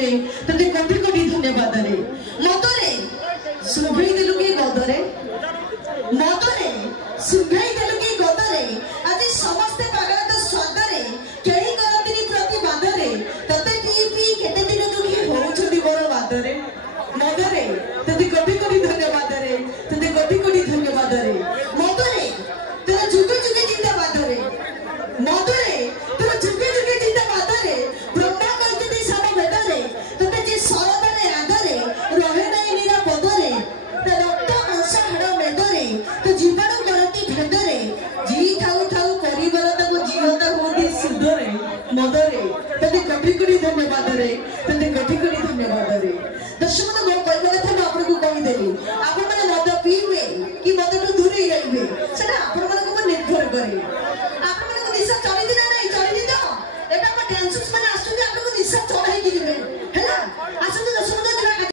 रे तते कोटि कोटि धन्यवाद रे मतरे सुभई देलु के गदरे मतरे सुभई देलु के गदरे आज समस्त पागल तो स्वाद रे केही करतिनी प्रतिबाद रे तते पी केते दिन दुखी होउछदी बड़ बाद रे मदरे तते कोटि कोटि धन्यवाद रे तते कोटि कोटि धन्यवाद रे मतरे तेरा जुगे जुगे जिंदाबाद रे मदरे तेरा जुगे जुगे जिंदाबाद रे ब्रह्मा कहते सब वेद रे तते जे सरद रे आद रे रहे नै निरापद रे ते रक्त मांस हाड़ मेद रे तो जीवाणु करती भेद रे जी ठाउ ठाउ करिबर ताको जीवता होती सुध रे मदरे तते कोटि कोटि धन्यवाद रे तते कोटि कोटि धन्यवाद रे दर्शक तो गो कहबा कथा मैं आपन को कहि देली आपन माने मद पीबे कि मद तो दूर ही रहिबे सेटा आपन मन को निर्भर करे।